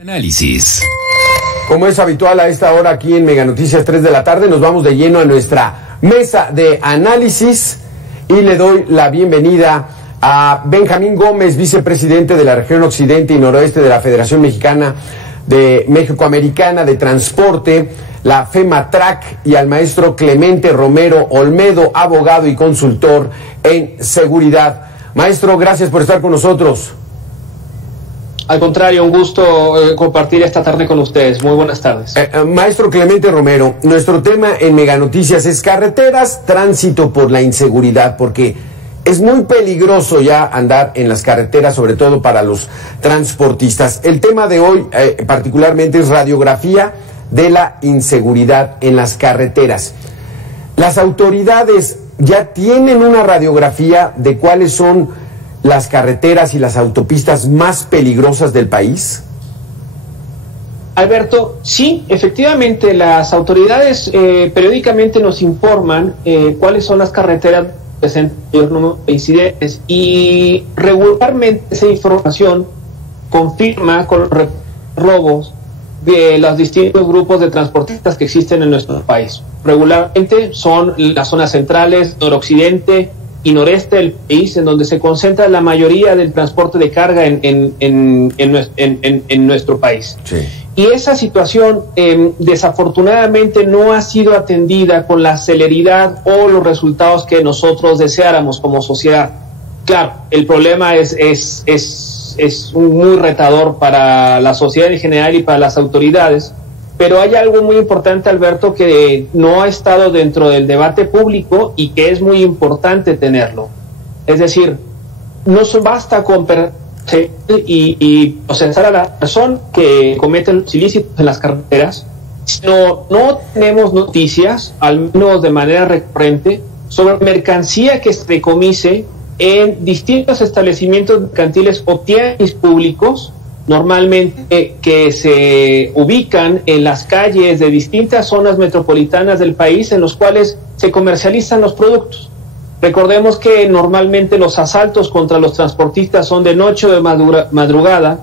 Análisis. Como es habitual a esta hora aquí en Mega Noticias 3 de la tarde, nos vamos de lleno a nuestra mesa de análisis y le doy la bienvenida a Benjamín Gómez, vicepresidente de la región occidente y noroeste de la Federación Mexicana de México-Americana de Transporte, la FEMATRAC, y al maestro Clemente Romero Olmedo, abogado y consultor en seguridad. Maestro, gracias por estar con nosotros. Al contrario, un gusto compartir esta tarde con ustedes. Muy buenas tardes. Maestro Clemente Romero, nuestro tema en Mega Noticias es carreteras, tránsito por la inseguridad, porque es muy peligroso ya andar en las carreteras, sobre todo para los transportistas. El tema de hoy particularmente es radiografía de la inseguridad en las carreteras. Las autoridades ya tienen una radiografía de cuáles son las carreteras y las autopistas más peligrosas del país. Alberto, sí, efectivamente las autoridades periódicamente nos informan cuáles son las carreteras que presentan mayor número de incidentes, y regularmente esa información confirma con los robos de los distintos grupos de transportistas que existen en nuestro país. Regularmente son las zonas centrales, noroccidente y noreste del país, en donde se concentra la mayoría del transporte de carga en nuestro país. Sí. Y esa situación desafortunadamente no ha sido atendida con la celeridad o los resultados que nosotros deseáramos como sociedad. Claro, el problema es muy retador para la sociedad en general y para las autoridades, pero hay algo muy importante, Alberto, que no ha estado dentro del debate público y que es muy importante tenerlo. Es decir, no basta con y procesar a la persona que comete los ilícitos en las carreteras, sino no tenemos noticias, al menos de manera recurrente, sobre mercancía que se decomise en distintos establecimientos mercantiles o tianguis públicos, normalmente que se ubican en las calles de distintas zonas metropolitanas del país, en los cuales se comercializan los productos. Recordemos que normalmente los asaltos contra los transportistas son de noche o de madrugada,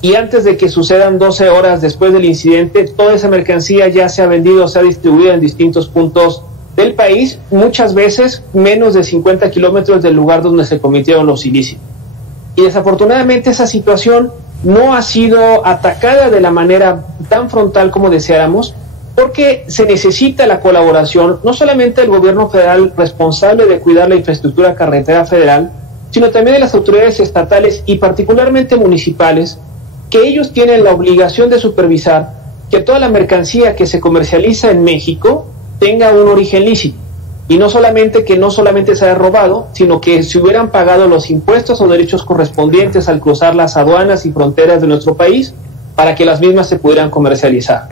y antes de que sucedan 12 horas después del incidente, toda esa mercancía ya se ha vendido, se ha distribuido en distintos puntos del país, muchas veces menos de 50 kilómetros del lugar donde se cometieron los ilícitos. Y desafortunadamente esa situación no ha sido atacada de la manera tan frontal como deseáramos, porque se necesita la colaboración no solamente del gobierno federal, responsable de cuidar la infraestructura carretera federal, sino también de las autoridades estatales y particularmente municipales, que ellos tienen la obligación de supervisar que toda la mercancía que se comercializa en México tenga un origen lícito, y no solamente se haya robado, sino que se hubieran pagado los impuestos o derechos correspondientes al cruzar las aduanas y fronteras de nuestro país para que las mismas se pudieran comercializar.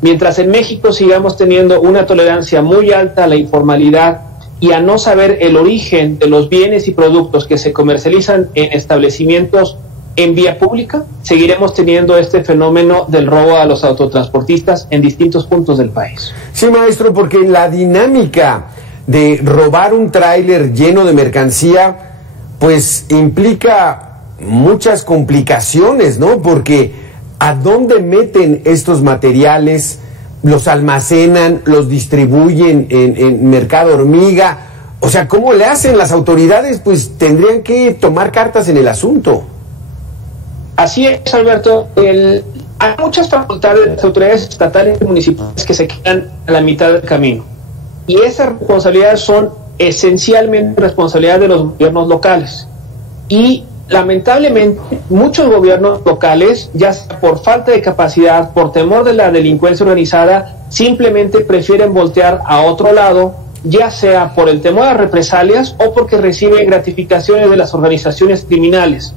Mientras en México sigamos teniendo una tolerancia muy alta a la informalidad y a no saber el origen de los bienes y productos que se comercializan en establecimientos en vía pública, seguiremos teniendo este fenómeno del robo a los autotransportistas en distintos puntos del país. Sí, maestro, porque la dinámica de robar un tráiler lleno de mercancía, pues implica muchas complicaciones, ¿no? Porque ¿a dónde meten estos materiales? ¿Los almacenan? ¿Los distribuyen en Mercado Hormiga? O sea, ¿cómo le hacen las autoridades? Pues tendrían que tomar cartas en el asunto. Así es, Alberto. Hay muchas facultades de las autoridades estatales y municipales que se quedan a la mitad del camino. Y esas responsabilidades son esencialmente responsabilidad de los gobiernos locales. Y lamentablemente muchos gobiernos locales, ya sea por falta de capacidad, por temor de la delincuencia organizada, simplemente prefieren voltear a otro lado, ya sea por el temor a represalias o porque reciben gratificaciones de las organizaciones criminales.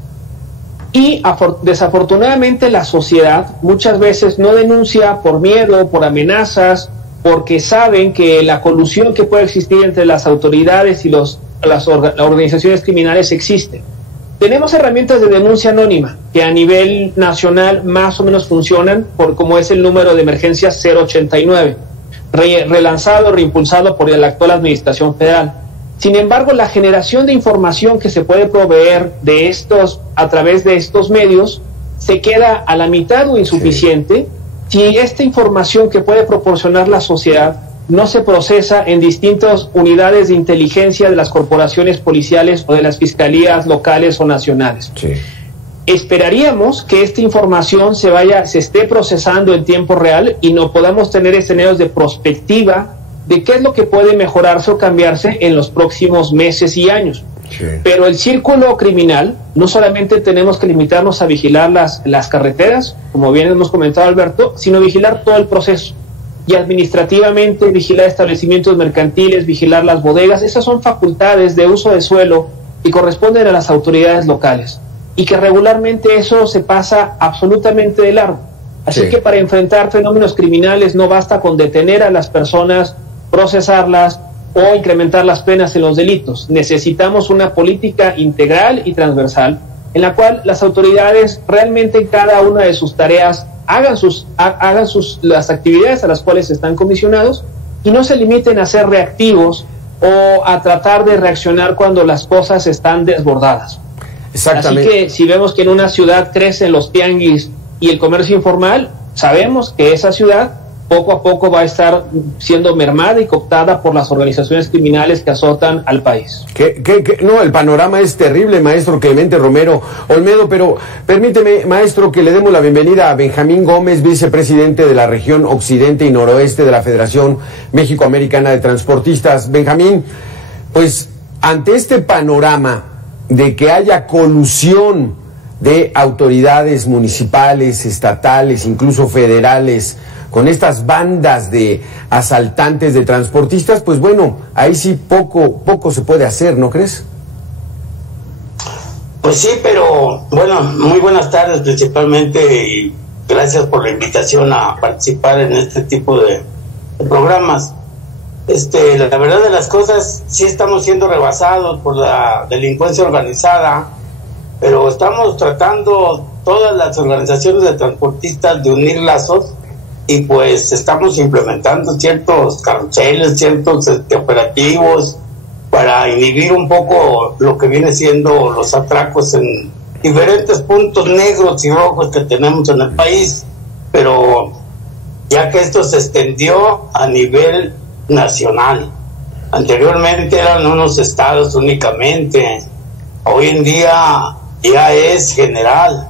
Y desafortunadamente la sociedad muchas veces no denuncia por miedo, por amenazas, porque saben que la colusión que puede existir entre las autoridades y las organizaciones criminales existe. Tenemos herramientas de denuncia anónima que a nivel nacional más o menos funcionan, como es el número de emergencia 089, relanzado, reimpulsado por la actual administración federal. Sin embargo, la generación de información que se puede proveer de a través de estos medios se queda a la mitad o insuficiente si esta información que puede proporcionar la sociedad no se procesa en distintas unidades de inteligencia de las corporaciones policiales o de las fiscalías locales o nacionales. Sí. Esperaríamos que esta información se esté procesando en tiempo real y no podamos tener escenarios de prospectiva de qué es lo que puede mejorarse o cambiarse en los próximos meses y años. Sí. Pero el círculo criminal, no solamente tenemos que limitarnos a vigilar las carreteras, como bien hemos comentado, Alberto, sino vigilar todo el proceso. Y administrativamente vigilar establecimientos mercantiles, vigilar las bodegas. Esas son facultades de uso de suelo y corresponden a las autoridades locales. Y que regularmente eso se pasa absolutamente de largo. Así que para enfrentar fenómenos criminales no basta con detener a las personas, procesarlas o incrementar las penas en los delitos. Necesitamos una política integral y transversal en la cual las autoridades realmente en cada una de sus tareas hagan las actividades a las cuales están comisionados y no se limiten a ser reactivos o a tratar de reaccionar cuando las cosas están desbordadas. Así que si vemos que en una ciudad crecen los tianguis y el comercio informal, sabemos que esa ciudad poco a poco va a estar siendo mermada y cooptada por las organizaciones criminales que azotan al país. No, el panorama es terrible, maestro Clemente Romero Olmedo, pero permíteme, maestro, que le demos la bienvenida a Benjamín Gómez, vicepresidente de la región occidente y noroeste de la Federación México-Americana de Transportistas. Benjamín, pues ante este panorama de que haya colusión de autoridades municipales, estatales, incluso federales, con estas bandas de asaltantes de transportistas, pues bueno, ahí sí poco se puede hacer, ¿no crees? Pues sí, pero bueno, muy buenas tardes principalmente y gracias por la invitación a participar en este tipo de programas. La verdad de las cosas, sí estamos siendo rebasados por la delincuencia organizada, pero estamos tratando todas las organizaciones de transportistas de unir lazos y pues estamos implementando ciertos carruseles, ciertos operativos para inhibir un poco lo que viene siendo los atracos en diferentes puntos negros y rojos que tenemos en el país, pero ya que esto se extendió a nivel nacional. Anteriormente eran unos estados únicamente, hoy en día ya es general.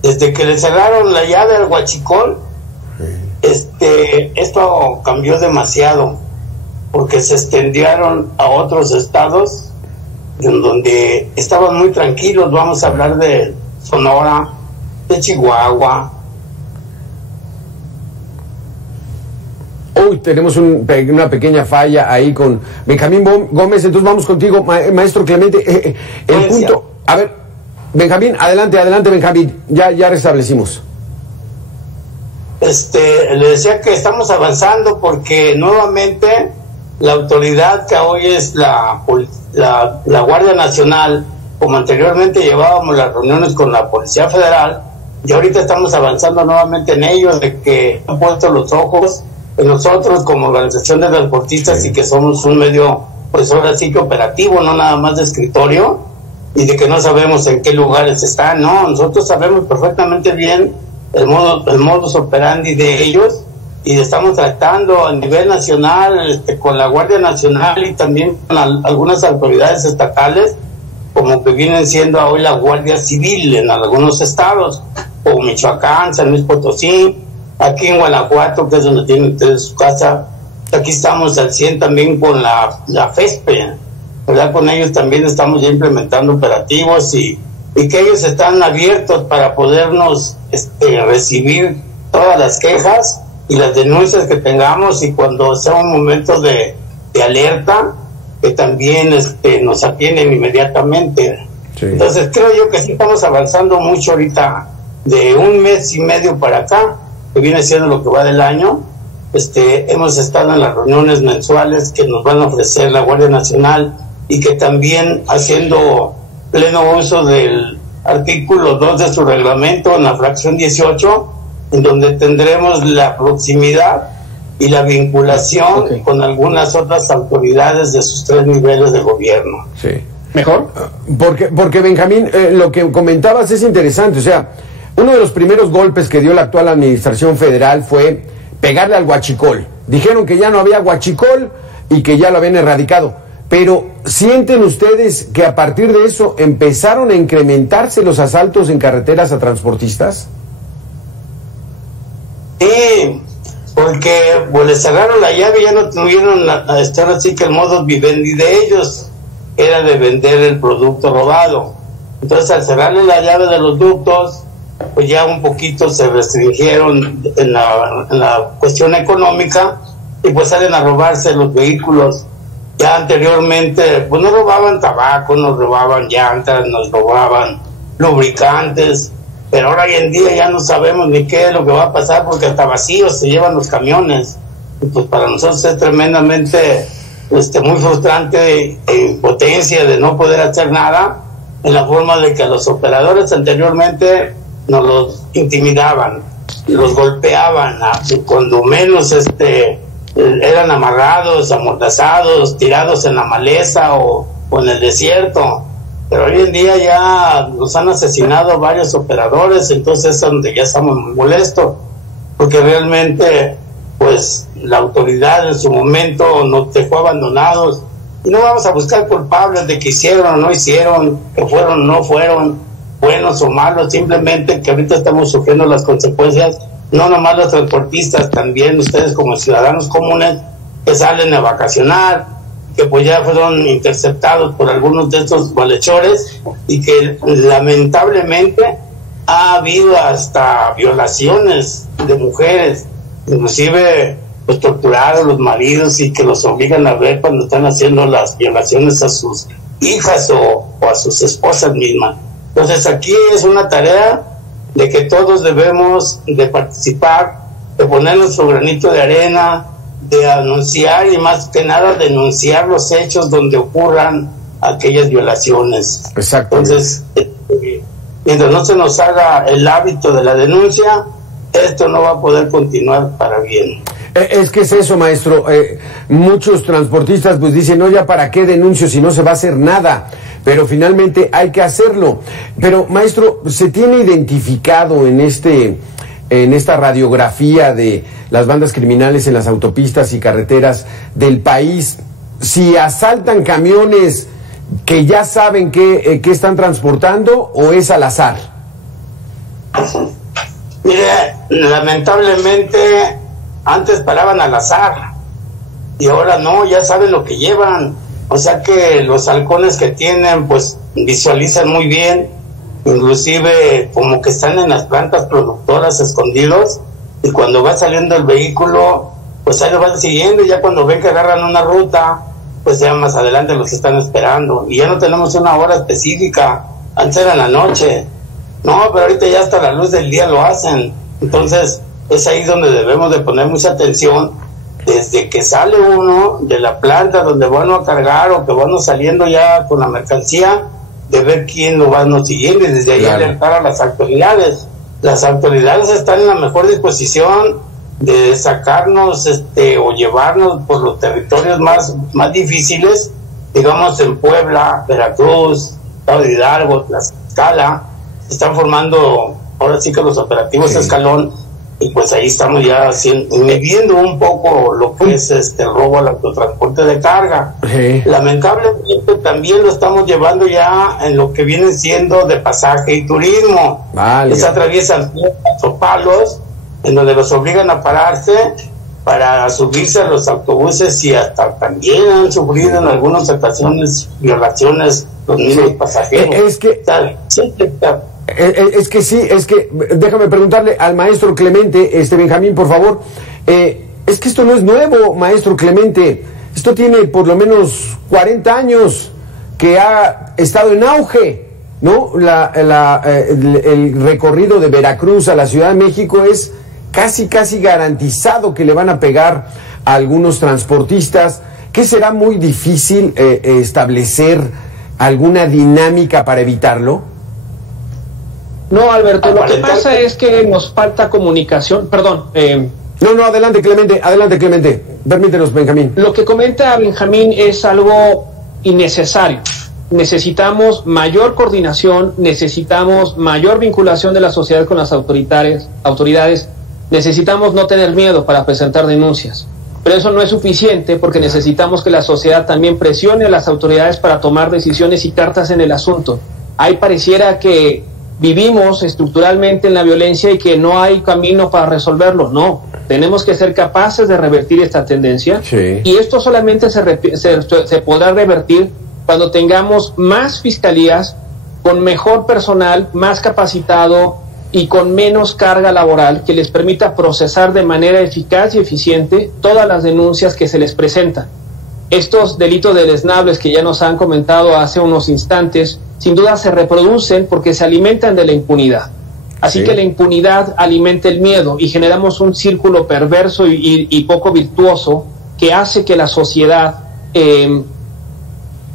Desde que le cerraron la llave al huachicol, esto cambió demasiado, porque se extendieron a otros estados en donde estaban muy tranquilos. Vamos a hablar de Sonora, de Chihuahua. Hoy tenemos una pequeña falla ahí con Benjamín Gómez, entonces vamos contigo, maestro Clemente. El punto, a ver, Benjamín, adelante Benjamín, ya restablecimos. Le decía que estamos avanzando porque nuevamente la autoridad que hoy es la Guardia Nacional, como anteriormente llevábamos las reuniones con la Policía Federal, y ahorita estamos avanzando nuevamente en ello, de que han puesto los ojos en nosotros como organización de transportistas y que somos un medio, pues ahora sí que operativo, no nada más de escritorio, y de que no sabemos en qué lugares están. No, nosotros sabemos perfectamente bien el modus operandi de ellos, y estamos tratando a nivel nacional con la Guardia Nacional y también con algunas autoridades estatales, como que vienen siendo hoy la Guardia Civil en algunos estados, como Michoacán, San Luis Potosí, aquí en Guanajuato, que es donde tienen ustedes su casa. Aquí estamos al 100 también con la FESPE, ¿verdad? Con ellos también estamos ya implementando operativos y que ellos están abiertos para podernos recibir todas las quejas y las denuncias que tengamos, y cuando sea un momento de alerta, que también nos atienden inmediatamente. Sí. Entonces creo yo que sí estamos avanzando mucho ahorita, de un mes y medio para acá, que viene siendo lo que va del año. Hemos estado en las reuniones mensuales que nos van a ofrecer la Guardia Nacional, y que también haciendo pleno uso del artículo 2 de su reglamento en la fracción 18, en donde tendremos la proximidad y la vinculación con algunas otras autoridades de sus 3 niveles de gobierno. Sí. ¿Mejor? Porque Benjamín, lo que comentabas es interesante, o sea, Uno de los primeros golpes que dio la actual administración federal fue pegarle al huachicol. Dijeron que ya no había huachicol y que ya lo habían erradicado. Pero, ¿sienten ustedes que a partir de eso empezaron a incrementarse los asaltos en carreteras a transportistas? Sí, porque pues les cerraron la llave y ya no tuvieron ahora sí que el modo vivendi de ellos era de vender el producto robado. Entonces, al cerrarle la llave de los ductos, pues ya un poquito se restringieron en la cuestión económica y pues salen a robarse los vehículos. Ya anteriormente, pues nos robaban tabaco, nos robaban llantas, nos robaban lubricantes, pero ahora hoy en día ya no sabemos ni qué es lo que va a pasar porque hasta vacíos se llevan los camiones. Y pues para nosotros es tremendamente muy frustrante e impotencia de no poder hacer nada, en la forma de que los operadores anteriormente nos los intimidaban, los golpeaban, cuando menos eran amarrados, amordazados, tirados en la maleza o en el desierto. Pero hoy en día ya nos han asesinado varios operadores, entonces es donde ya estamos muy molestos, porque realmente pues la autoridad en su momento nos dejó abandonados y no vamos a buscar culpables de que hicieron o no hicieron, que fueron o no fueron, buenos o malos, simplemente que ahorita estamos sufriendo las consecuencias, no nomás los transportistas, también ustedes como ciudadanos comunes que salen a vacacionar, que pues ya fueron interceptados por algunos de estos malhechores y que lamentablemente ha habido hasta violaciones de mujeres, inclusive pues torturados los maridos y que los obligan a ver cuando están haciendo las violaciones a sus hijas o a sus esposas mismas. Entonces aquí es una tarea de que todos debemos de participar, de poner nuestro granito de arena, de anunciar y más que nada denunciar los hechos donde ocurran aquellas violaciones. Exacto. Entonces, mientras no se nos haga el hábito de la denuncia, esto no va a poder continuar para bien. Es que es eso, maestro. Muchos transportistas pues dicen, no, ya para qué denuncio si no se va a hacer nada, pero finalmente hay que hacerlo. Pero, maestro, ¿se tiene identificado en esta radiografía de las bandas criminales en las autopistas y carreteras del país, si asaltan camiones que ya saben que están transportando o es al azar? Mire, lamentablemente antes paraban al azar y ahora no, ya saben lo que llevan. O sea que los halcones que tienen pues visualizan muy bien, inclusive como que están en las plantas productoras escondidos, y cuando va saliendo el vehículo pues ahí lo van siguiendo, y ya cuando ven que agarran una ruta pues ya más adelante los están esperando y ya no tenemos una hora específica. Antes era en la noche, no, pero ahorita ya hasta la luz del día lo hacen. Entonces es ahí donde debemos de poner mucha atención, desde que sale uno de la planta donde van a cargar o que van saliendo ya con la mercancía, de ver quién lo va siguiendo y desde ahí alertar a las autoridades. Las autoridades están en la mejor disposición de sacarnos o llevarnos por los territorios más difíciles, digamos en Puebla, Veracruz, Estado de Hidalgo, Tlaxcala. Se están formando ahora sí que los operativos Escalón, y pues ahí estamos ya midiendo un poco lo que es el robo al autotransporte de carga. Lamentablemente también lo estamos llevando ya en lo que viene siendo de pasaje y turismo. Les atraviesan o palos en donde los obligan a pararse para subirse a los autobuses, y hasta también han sufrido en algunas ocasiones violaciones los mismos pasajeros. Es que déjame preguntarle al maestro Clemente, Benjamín, por favor, es que esto no es nuevo, maestro Clemente, esto tiene por lo menos 40 años que ha estado en auge, ¿no? El recorrido de Veracruz a la Ciudad de México es casi garantizado que le van a pegar a algunos transportistas, que será muy difícil establecer alguna dinámica para evitarlo. No, Alberto, lo que pasa es que nos falta comunicación, perdón. No, adelante Clemente, permítenos, Benjamín. Lo que comenta Benjamín es algo innecesario. necesitamos mayor coordinación, necesitamos mayor vinculación de la sociedad con las autoridades, necesitamos no tener miedo para presentar denuncias. Pero eso no es suficiente porque necesitamos que la sociedad también presione a las autoridades para tomar decisiones y cartas en el asunto. Ahí pareciera que vivimos estructuralmente en la violencia y que no hay camino para resolverlo. No, tenemos que ser capaces de revertir esta tendencia. Sí. Y esto solamente se podrá revertir cuando tengamos más fiscalías, con mejor personal, más capacitado y con menos carga laboral, que les permita procesar de manera eficaz y eficiente todas las denuncias que se les presentan. Estos delitos deleznables que ya nos han comentado hace unos instantes, sin duda se reproducen porque se alimentan de la impunidad. Así Sí. que la impunidad alimenta el miedo y generamos un círculo perverso y poco virtuoso que hace que la sociedad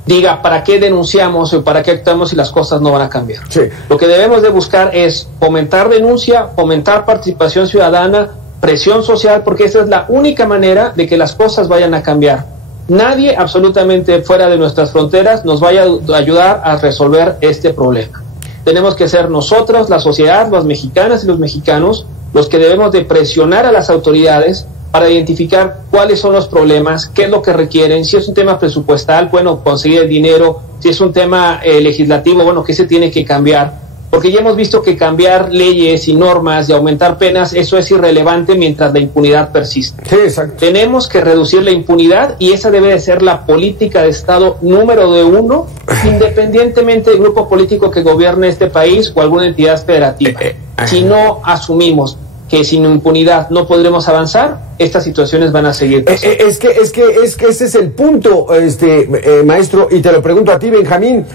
diga para qué denunciamos o para qué actuamos si las cosas no van a cambiar. Sí. Lo que debemos de buscar es fomentar denuncia, fomentar participación ciudadana, presión social, porque esa es la única manera de que las cosas vayan a cambiar. Nadie absolutamente fuera de nuestras fronteras nos vaya a ayudar a resolver este problema. Tenemos que ser nosotros, la sociedad, las mexicanas y los mexicanos, los que debemos de presionar a las autoridades para identificar cuáles son los problemas, qué es lo que requieren, si es un tema presupuestal, bueno, conseguir el dinero, si es un tema legislativo, bueno, qué se tiene que cambiar, porque ya hemos visto que cambiar leyes y normas y aumentar penas, eso es irrelevante mientras la impunidad persiste. Sí, exacto. Tenemos que reducir la impunidad y esa debe de ser la política de Estado número 1, independientemente del grupo político que gobierne este país o alguna entidad federativa. Si no asumimos que sin impunidad no podremos avanzar, estas situaciones van a seguir pasando. Es que ese es el punto, maestro, y te lo pregunto a ti, Benjamín.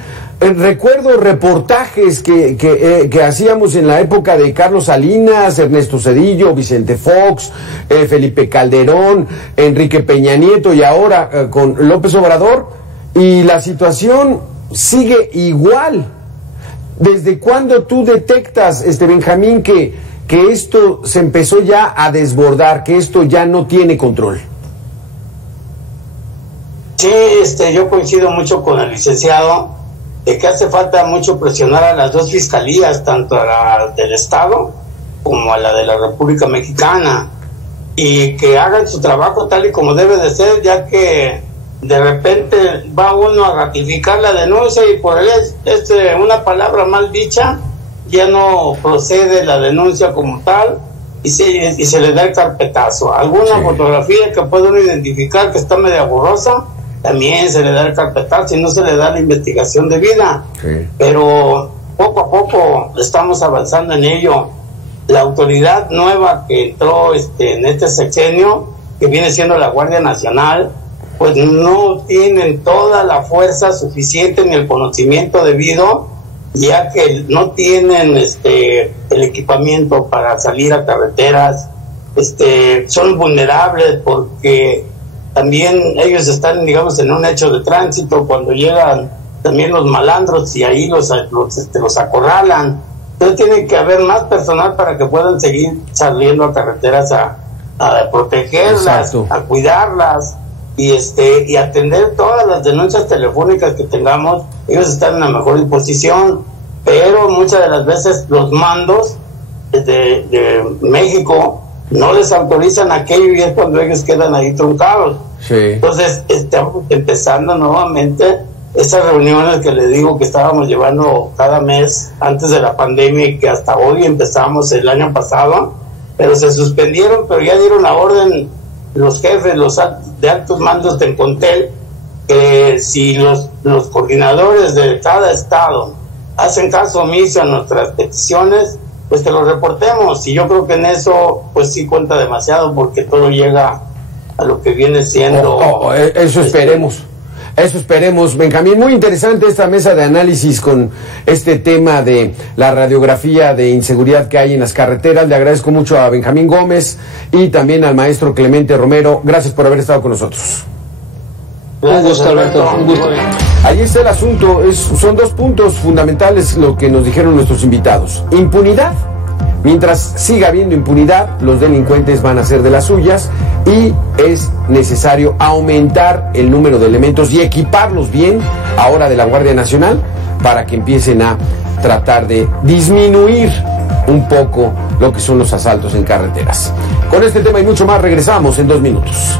Recuerdo reportajes que hacíamos en la época de Carlos Salinas, Ernesto Zedillo, Vicente Fox, Felipe Calderón, Enrique Peña Nieto y ahora con López Obrador, y la situación sigue igual. ¿Desde cuándo tú detectas, Benjamín, que esto se empezó ya a desbordar, que esto ya no tiene control? Sí, yo coincido mucho con el licenciado de que hace falta mucho presionar a las dos fiscalías, tanto a la del Estado como a la de la República Mexicana, y que hagan su trabajo tal y como debe de ser, ya que de repente va uno a ratificar la denuncia y por una palabra mal dicha ya no procede la denuncia como tal y se le da el carpetazo. Alguna fotografía que puede uno identificar que está media borrosa, también se le da el carpetazo y no se le da la investigación debida. Sí. Pero poco a poco estamos avanzando en ello. La autoridad nueva que entró en este sexenio, que viene siendo la Guardia Nacional, pues no tienen toda la fuerza suficiente ni el conocimiento debido, ya que no tienen el equipamiento para salir a carreteras, son vulnerables porque también ellos están, digamos, en un hecho de tránsito cuando llegan también los malandros y ahí los acorralan. Entonces tiene que haber más personal para que puedan seguir saliendo a carreteras a protegerlas, exacto, a cuidarlas y atender todas las denuncias telefónicas que tengamos. Ellos están en la mejor disposición, pero muchas de las veces los mandos de México no les autorizan aquello y es cuando ellos quedan ahí truncados. Sí. Entonces estamos empezando nuevamente esas reuniones que les digo que estábamos llevando cada mes antes de la pandemia y que hasta hoy empezamos el año pasado, pero se suspendieron, pero ya dieron la orden los jefes, de altos mandos de Encontel, que si los coordinadores de cada estado hacen caso omiso a nuestras peticiones, pues que lo reportemos, y yo creo que en eso pues sí cuenta demasiado porque todo llega a lo que viene siendo eso esperemos, Benjamín. Muy interesante esta mesa de análisis con este tema de la radiografía de inseguridad que hay en las carreteras. Le agradezco mucho a Benjamín Gómez y también al maestro Clemente Romero. Gracias por haber estado con nosotros. Un gusto, Alberto. Un gusto. Ahí está el asunto. Son dos puntos fundamentales lo que nos dijeron nuestros invitados: impunidad Mientras siga habiendo impunidad, los delincuentes van a hacer de las suyas y es necesario aumentar el número de elementos y equiparlos bien ahora de la Guardia Nacional para que empiecen a tratar de disminuir un poco lo que son los asaltos en carreteras. Con este tema y mucho más regresamos en 2 minutos.